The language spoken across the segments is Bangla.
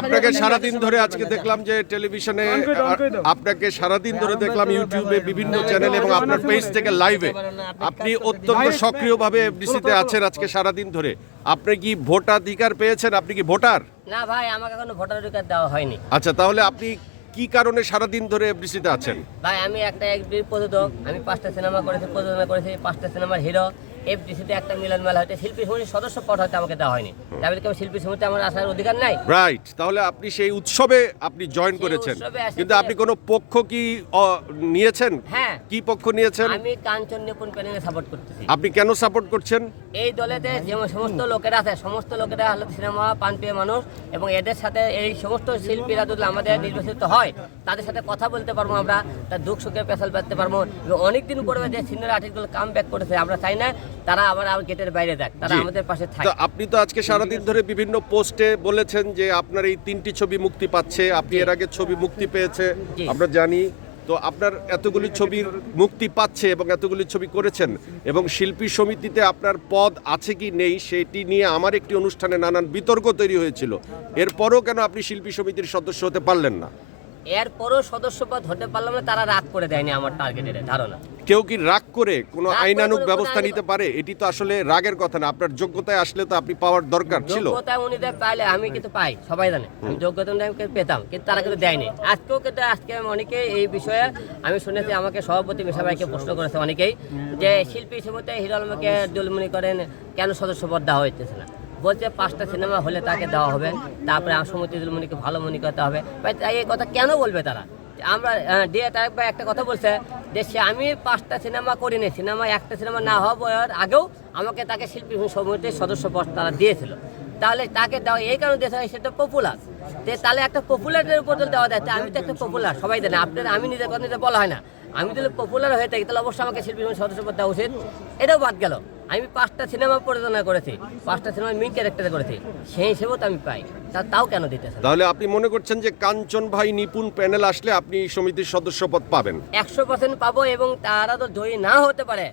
আপনাকে সারাদিন ধরে আজকে দেখলাম যে টেলিভিশনে আপনাকে সারাদিন ধরে দেখলাম ইউটিউবে বিভিন্ন চ্যানেল এবং আপনার পেজ থেকে লাইভে আপনি অত্যন্ত সক্রিয়ভাবে এফডিসিতে আছেন আজকে সারাদিন ধরে। আপনি কি ভোটাধিকার পেয়েছেন? আপনি কি ভোটার? না ভাই আমাকে এখনও ভোটার অধিকার দেওয়া হয়নি। আচ্ছা তাহলে আপনি কি কারণে সারাদিন ধরে এফডিসিতে আছেন? ভাই আমি একটা একটি প্রযোজক আমি পাঁচটা সিনেমা করেছি প্রযোজনা করেছি পাঁচটা সিনেমার হিরো। এফডিসিতে একটা মিলন মেলা হয়তো শিল্পী সমিতির সদস্য পদ হয়তো আমাকে দেওয়া হয়নি। তাহলে কি আমি শিল্পী সমিতি আমার আসার অধিকার নাই। রাইট তাহলে আপনি সেই উৎসবে আপনি জয়েন করেছেন। কিন্তু আপনি কোনো পক্ষ কি নিয়েছেন? হ্যাঁ। কি পক্ষ নিয়েছেন? আমি কাঞ্চন নিপুণ প্যানেলে সাপোর্ট করতেছি। আপনি কেন সাপোর্ট করছেন? এই দলেতে যে সমস্ত লোকেরা আছে সমস্ত লোকেরা হলো সিনেমা পান পেয়ে মানুষ এবং এদের সাথে এই সমস্ত শিল্পীরা যদি আমাদের নির্বাচিত হয় তাদের সাথে কথা বলতে পারব আমরা তার দুঃখ সুখে পেশাল পেতে পারব এবং অনেকদিন পরে যে সিনিয়র আর্টিস্টগুলো কাম ব্যাক করেছে আমরা চাই না তারা আবার আবার গেটের বাইরে দেখ তারা আমাদের পাশে থাকে। আপনি তো আজকে সারাদিন ধরে বিভিন্ন পোস্টে বলেছেন যে আপনার এই তিনটি ছবি মুক্তি পাচ্ছে আপনি এর আগে ছবি মুক্তি পেয়েছে আমরা জানি। তো আপনার এতগুলি ছবির মুক্তি পাচ্ছে এবং এতগুলি ছবি করেছেন এবং শিল্পী সমিতিতে আপনার পদ আছে কি নেই সেটি নিয়ে আমার একটি অনুষ্ঠানে নানান বিতর্ক তৈরি হয়েছিল। এরপরও কেন আপনি শিল্পী সমিতির সদস্য হতে পারলেন না? এরপরও সদস্যপদ হতে পারলাম না তারা রাগ করে দেয়নি আমার টার্গেটের ধারণা। কেউ কি রাগ করে কোনো কোনো ব্যবস্থা নিতে পারে? এটি তো আসলে রাগের কথা না। আপনার যোগ্যতায় আসলে তো আপনি পাওয়ার দরকার ছিল। যোগ্যতা উনিদের পাইলে আমি কিন্তু পাই সবাই জানে। আমি যোগ্যতা অনুযায়ী আমি পেতাম কিন্তু তারা কিন্তু দেয়নি। আজকেও কিন্তু আজকে আমি অনেকে এই বিষয়ে আমি শুনেছি আমাকে সভাপতি মেশাবাইকে প্রশ্ন করেছে অনেকেই যে শিল্পী হিসেবে হিরো আলমকে দুলমনি করেন কেন সদস্যপদ দেওয়া হইতেছে না? বলছে পাঁচটা সিনেমা হলে তাকে দেওয়া হবে। তারপরে আমার সমিতি দুলমনিকে ভালো মনে করতে হবে। ভাই, তাই এই কথা কেন বলবে তারা? আমরা ডিএ তারেক ভাই একটা কথা বলছে যে সে আমি পাঁচটা সিনেমা করিনি, সিনেমা একটা সিনেমা না হওয়ার আগেও আমাকে তাকে শিল্পী সমিতির সদস্য পদ তারা দিয়েছিল। তাহলে তাকে দেওয়া, এই কারণে দিয়েছে সেটা পপুলার তাহলে একটা পপুলারের উপর যদি দেওয়া যায় আমি তো একটা পপুলার সবাই জানে। আপনার, আমি নিজের কথা বলা হয় না। আমি যদি পপুলার হয়ে থাকি, তাহলে অবশ্যই আমাকে শিল্পী সদস্য পদ দেওয়া উচিত। এটাও বাদ গেল। আমি পাঁচটা সিনেমা প্রযোজনা করেছি পাঁচটা সিনেমা মেন ক্যারেক্টারে করেছি। সেই হিসেবেও তো আমি পাই। তা তাও কেন দিতেছে না? তাহলে আপনি মনে করছেন যে কাঞ্চন ভাই নিপুণ প্যানেল আসলে আপনি সমিতির সদস্য পদ পাবেন? একশো পার্সেন্ট পাবো এবং তারা তো জয়ী না হতে পারে।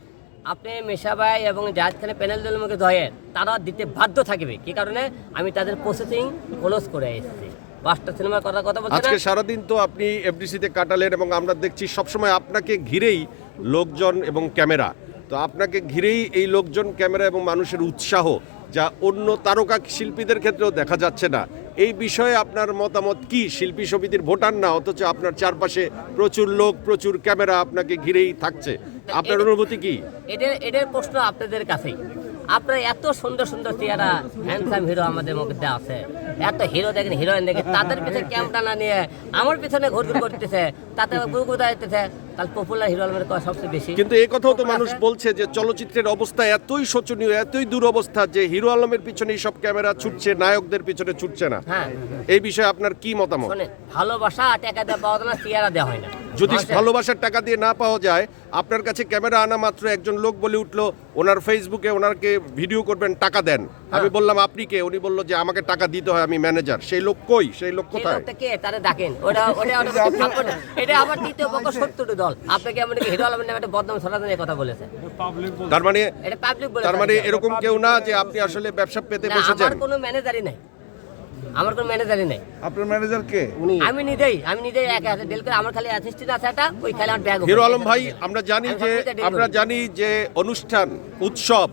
আপনি মেশাবাই এবং জাহাজ খানে প্যানেল দলের মুখে ধয়েন তারা দিতে বাধ্য থাকবে। কি কারণে? আমি তাদের প্রসেসিং ক্লোজ করে এসেছি। পাঁচটা সিনেমা করার কথা বলছি আজকে সারাদিন তো আপনি এফডিসিতে কাটালেন এবং আমরা দেখছি সবসময় আপনাকে ঘিরেই লোকজন এবং ক্যামেরা। তো আপনাকে ঘিরেই এই লোকজন ক্যামেরা এবং মানুষের উৎসাহ যা অন্য তারকা শিল্পীদের ক্ষেত্রেও দেখা যাচ্ছে না। এই বিষয়ে আপনার মতামত কি? শিল্পী সমিতির ভোটার না অথচ আপনার চারপাশে প্রচুর লোক প্রচুর ক্যামেরা আপনাকে ঘিরেই থাকছে। আপনার অনুভূতি কি? এদের এদের প্রশ্ন আপনাদের কাছেই। আপনার এত সুন্দর সুন্দর চেহারা হ্যান্ডসাম হিরো আমাদের মধ্যে আছে। এত হিরো দেখেন হিরোইন দেখেন তাদের পিছনে ক্যামেরা না নিয়ে আমার পিছনে ঘুরঘুর করতেছে তাতে গুরগুদা দিতেছে তাহলে পপুলার হিরো আলমের কথা সবচেয়ে বেশি। কিন্তু এই কথাও তো মানুষ বলছে যে চলচ্চিত্রের অবস্থা এতই শোচনীয় এতই দুরবস্থা যে হিরো আলমের পিছনেই সব ক্যামেরা ছুটছে নায়কদের পিছনে ছুটছে না। হ্যাঁ। এই বিষয়ে আপনার কি মতামত? ভালোবাসা টাকা দেওয়া পাওয়া না চেহারা দেওয়া হয় না। যদি ভালোবাসার টাকা দিয়ে না পাওয়া যায় আপনার কাছে ক্যামেরা আনা মাত্র একজন লোক বলে উঠল ওনার ফেসবুকে ওনাকে ভিডিও করবেন টাকা দেন। আমি বললাম আপনি কে? উনি বলল যে আমাকে টাকা দিতে হয় আমি ম্যানেজার। সেই লোক কই? সেই লোক কোথায়? কে? তারা ডাকেন। ওটা ওটা। এটা আবার তৃতীয় পক্ষ দল। আপনাকে এমন কি হিরো আলমের নামে একটা বদনাম ছড়াতে কথা বলেছে? তার মানে এটা পাবলিক বলে তার মানে এরকম কেউ না যে আপনি আসলে ব্যবসা পেতে না, বসেছেন। আমার কোনো ম্যানেজারই নাই। আমার কোনো ম্যানেজারই নাই। আপনার ম্যানেজার কে? উনি আমি নিজেই আমি নিজেই একা ডিল করে আমার খালি অ্যাসিস্ট্যান্ট আছে একটা ওই খালি আমার ব্যাগ হিরো আলম ভাই আমরা জানি যে আমরা জানি যে অনুষ্ঠান উৎসব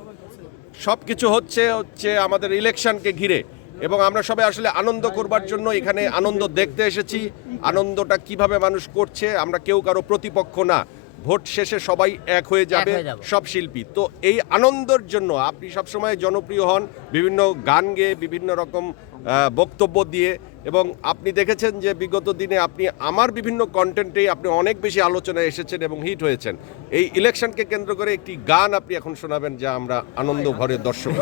সব কিছু হচ্ছে হচ্ছে আমাদের ইলেকশনকে ঘিরে। এবং আমরা সবাই আসলে আনন্দ করবার জন্য এখানে আনন্দ দেখতে এসেছি। আনন্দটা কীভাবে মানুষ করছে আমরা কেউ কারও প্রতিপক্ষ না। ভোট শেষে সবাই এক হয়ে যাবে। সব শিল্পী। তো এই আনন্দের জন্য আপনি সবসময় জনপ্রিয় হন বিভিন্ন গান গেয়ে বিভিন্ন রকম বক্তব্য দিয়ে এবং আপনি দেখেছেন যে বিগত দিনে আপনি আমার বিভিন্ন কন্টেন্টেই আপনি অনেক বেশি আলোচনায় এসেছেন এবং হিট হয়েছেন। এই ইলেকশনকে কেন্দ্র করে একটি গান আপনি এখন শোনাবেন যা আমরা আনন্দ ভরে দর্শক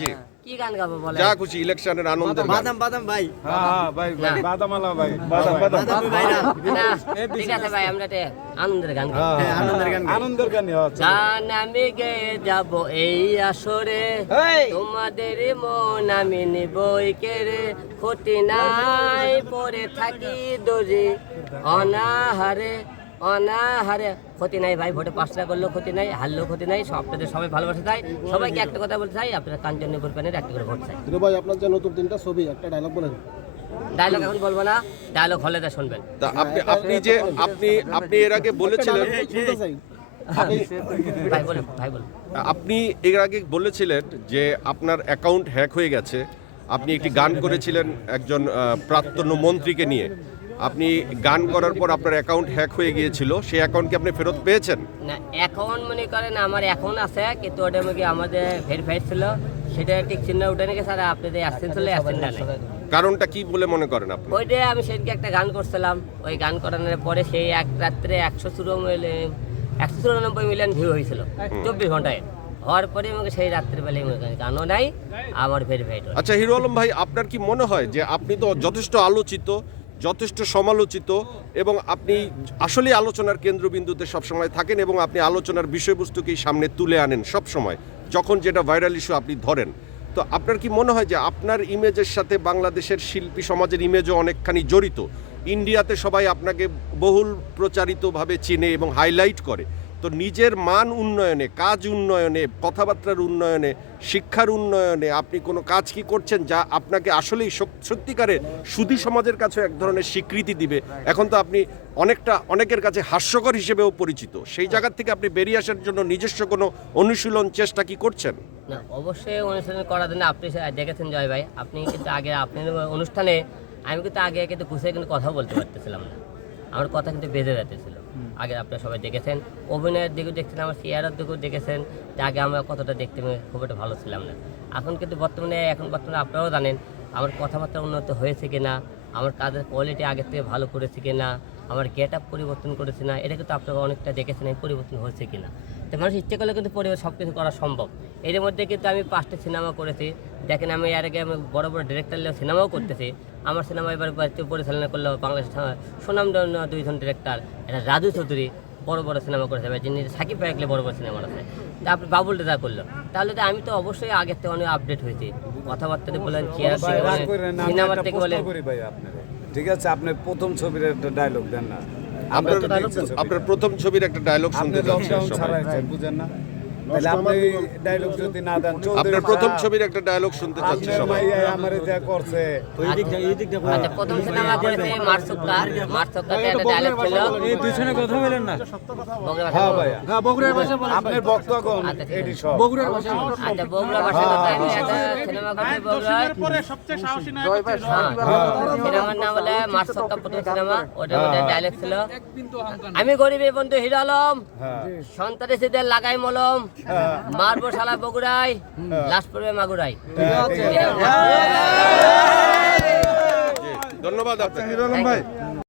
জি। কি গান গাবো বলে যা খুশি ইলেকশনের আনন্দের গান। বাদাম বাদাম ভাই। হ্যাঁ হ্যাঁ ভাই ভাই না। বাদামালা ভাই বাদাম বাদাম বাদাম ভাই না। ঠিক আছে ভাই আমরা একটা আনন্দের গান গাই। হ্যাঁ, আনন্দের গান আনন্দের গান আচ্ছা। গান আমি গেয়ে যাব এই আসরে। তোমাদের মন আমি নিবই কেড়ে ক্ষতি নাই পরে থাকি দরে অনাহারে। ও না হারে ক্ষতি নাই ভাই ভোটে পাঁচটা করলেও ক্ষতি নাই হারলেও ক্ষতি নাই সব আপনাদের সবাই ভালোবাসা চাই সবাইকে একটা কথা বলতে চাই আপনারা কাঞ্চনপুর প্যানের একটা করে ভোট চাই। ভাই আপনার যে নতুন তিনটা ছবি একটা ডায়লগ বলেন ডায়লগ এখন বলব না ডায়লগ হলে তা শুনবেন। তা আপনি আপনি যে আপনি আপনি এর আগে বলেছিলেন ভাই বলুন ভাই বলুন। আপনি এর আগে বলেছিলেন যে আপনার অ্যাকাউন্ট হ্যাক হয়ে গেছে। আপনি একটি গান করেছিলেন একজন প্রাক্তন মন্ত্রীকে নিয়ে। আপনি গান করার পর আপনার অ্যাকাউন্ট হ্যাক হয়ে গিয়েছিল সেই অ্যাকাউন্ট কি আপনি ফেরত পেয়েছেন? না এখন মনে করেন আমার এখন আছে কিন্তু ওটা করেন আমাদের ভেরিফাইড ছিল। সেটা ঠিক চিহ্ন উঠে গেছে আর আপনাদের অ্যাকসেন্ট হলে অ্যাকসেন্ট নেই কারণটা কি বলে মনে করেন আপনি? ওইটা আমি সেদিনকে একটা গান করছিলাম। ওই গান করানোর পরে সেই এক রাত্রে একশো চুরো একশো চুরানব্বই মিলিয়ন ভিউ হয়েছিল চব্বিশ ঘন্টায়। হওয়ার পরে আমাকে সেই রাত্রিবেলায় মনে করেন গানও নাই আমার ভেরিফাইড আচ্ছা হিরো আলম ভাই আপনার কি মনে হয় যে আপনি তো যথেষ্ট আলোচিত যথেষ্ট সমালোচিত এবং আপনি আসলে আলোচনার কেন্দ্রবিন্দুতে সবসময় থাকেন এবং আপনি আলোচনার বিষয়বস্তুকেই সামনে তুলে আনেন সবসময়, যখন যেটা ভাইরাল ইস্যু আপনি ধরেন। তো আপনার কি মনে হয় যে আপনার ইমেজের সাথে বাংলাদেশের শিল্পী সমাজের ইমেজও অনেকখানি জড়িত? ইন্ডিয়াতে সবাই আপনাকে বহুল প্রচারিতভাবে চিনে এবং হাইলাইট করে। তো নিজের মান উন্নয়নে, কাজ উন্নয়নে, কথাবার্তার উন্নয়নে, শিক্ষার উন্নয়নে আপনি কোনো কাজ কি করছেন যা আপনাকে আসলেই সত্যিকারের সুধী সমাজের কাছে এক ধরনের স্বীকৃতি দিবে? এখন তো আপনি অনেকটা, অনেকের কাছে হাস্যকর হিসেবেও পরিচিত। সেই জায়গার থেকে আপনি বেরিয়ে আসার জন্য নিজস্ব কোনো অনুশীলন, চেষ্টা কি করছেন? না, অবশ্যই অনুশীলন করার জন্য আপনি দেখেছেন জয় ভাই, আপনি কিন্তু আগে, আপনি অনুষ্ঠানে, আমি কিন্তু আগে কিন্তু গুছিয়ে কিন্তু কথা বলতে পারতেছিলাম না। আমার কথা কিন্তু বেঁধে যাচ্ছিল আগে আপনারা সবাই দেখেছেন অভিনয়ের দিকেও দেখছেন আমার চেয়ারের দিকেও দেখেছেন যে আগে আমরা কতটা দেখতে খুব একটা ভালো ছিলাম না। এখন কিন্তু বর্তমানে এখন বর্তমানে আপনারাও জানেন আমার কথাবার্তা উন্নত হয়েছে কিনা আমার কাজের কোয়ালিটি আগের থেকে ভালো করেছে কি না আমার গেট আপ পরিবর্তন করেছে না, এটা কিন্তু আপনাকে অনেকটা দেখেছেন আমি পরিবর্তন হয়েছে কিনা। তো মানুষ ইচ্ছে করলে কিন্তু পরিবার সব কিছু করা সম্ভব। এর মধ্যে কিন্তু আমি পাঁচটা সিনেমা করেছি। দেখেন আমি এর আগে আমি বড় বড় ডিরেক্টর সিনেমাও করতেছি। আমার সিনেমা এবার পরিচালনা করল বাংলাদেশ সুনাম দুইজন ডিরেক্টর এটা রাজু চৌধুরী। বড় বড় সিনেমা করেছে বা যিনি সাকিব ভাইকলে বড় বড় সিনেমা আছে তারপরে বাবুল দাদা করল। তাহলে তো আমি তো অবশ্যই আগের থেকে অনেক আপডেট হয়েছি। কথাবার্তাতে বলেন চেয়ার থেকে রাগ বলেন সিনেমার থেকে বলেন। ভাই। ঠিক আছে আপনি প্রথম ছবির একটা ডায়লগ দেন না। আপনার তো আপনার প্রথম ছবির একটা ডায়লগ আপনি শুনতে চাচ্ছি বুঝেন না? তাহলে আপনি ডায়লগ যদি না দেন আপনার প্রথম ছবির একটা ডায়লগ শুনতে চাচ্ছি সবাই। আমারে যা করছে। আচ্ছা প্রথম সিনেমা করেছে মার্সুকা। মার্সুকাতে একটা ডায়লগ ছিল। পিছনে কথা বলেন না। বগুড়া হ্যাঁ হ্যাঁ বগুড়ার ভাষা আপনার বক্তগণ আচ্ছা। সব। বগুড়ার ভাষা আচ্ছা বগুড়া আমি একটা সিনেমা হ্যাঁ সিনেমার নাম হলে মার্সুকা প্রথম সিনেমা ওটার মধ্যে ডায়লগ ছিল। আমি গরিবের বন্ধু হিরো আলম। হ্যাঁ। সন্ত্রাসীদের লাগাই মলম। মারবো শালা বগুড়াই লাস্ট পড়বে মাগুড়াই ধন্যবাদ আপনাকে। ভাই।